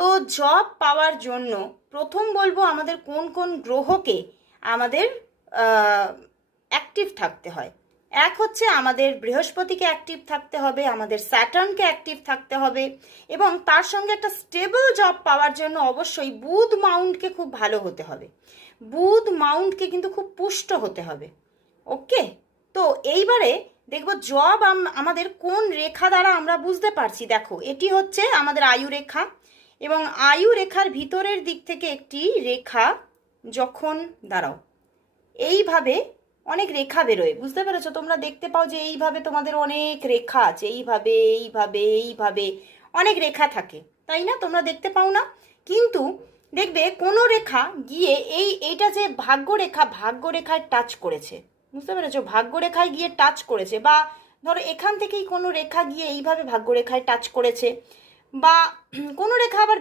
তো জব পাওয়ার জন্য প্রথম বলবো আমাদের কোন কোন গ্রহকে আমাদের অ্যাক্টিভ থাকতে হয়। এক হচ্ছে আমাদের বৃহস্পতিকে অ্যাক্টিভ থাকতে হবে, আমাদের স্যাটার্নকে অ্যাক্টিভ থাকতে হবে, এবং তার সঙ্গে একটা স্টেবল জব পাওয়ার জন্য অবশ্যই বুধ মাউন্টকে খুব ভালো হতে হবে। বুধ মাউন্টকে কিন্তু খুব পুষ্ট হতে হবে। ওকে, তো এইবারে দেখবো জব আমাদের কোন রেখা দ্বারা আমরা বুঝতে পারছি। দেখো, এটি হচ্ছে আমাদের আয়ু রেখা, এবং আয়ু রেখার ভিতরের দিক থেকে একটি রেখা যখন দাঁড়াও এইভাবে অনেক রেখা বেরোয়, বুঝতে পেরেছো? তোমরা দেখতে পাও যে এইভাবে তোমাদের অনেক রেখা আছে, এইভাবে এইভাবে এইভাবে অনেক রেখা থাকে, তাই না? তোমরা দেখতে পাও না? কিন্তু দেখবে কোনো রেখা গিয়ে এইটা যে ভাগ্যরেখায় টাচ করেছে, বুঝতে পেরেছো? ভাগ্যরেখায় গিয়ে টাচ করেছে, বা ধরো এখান থেকেই কোনো রেখা গিয়ে এইভাবে ভাগ্যরেখায় টাচ করেছে, বা কোনো রেখা আবার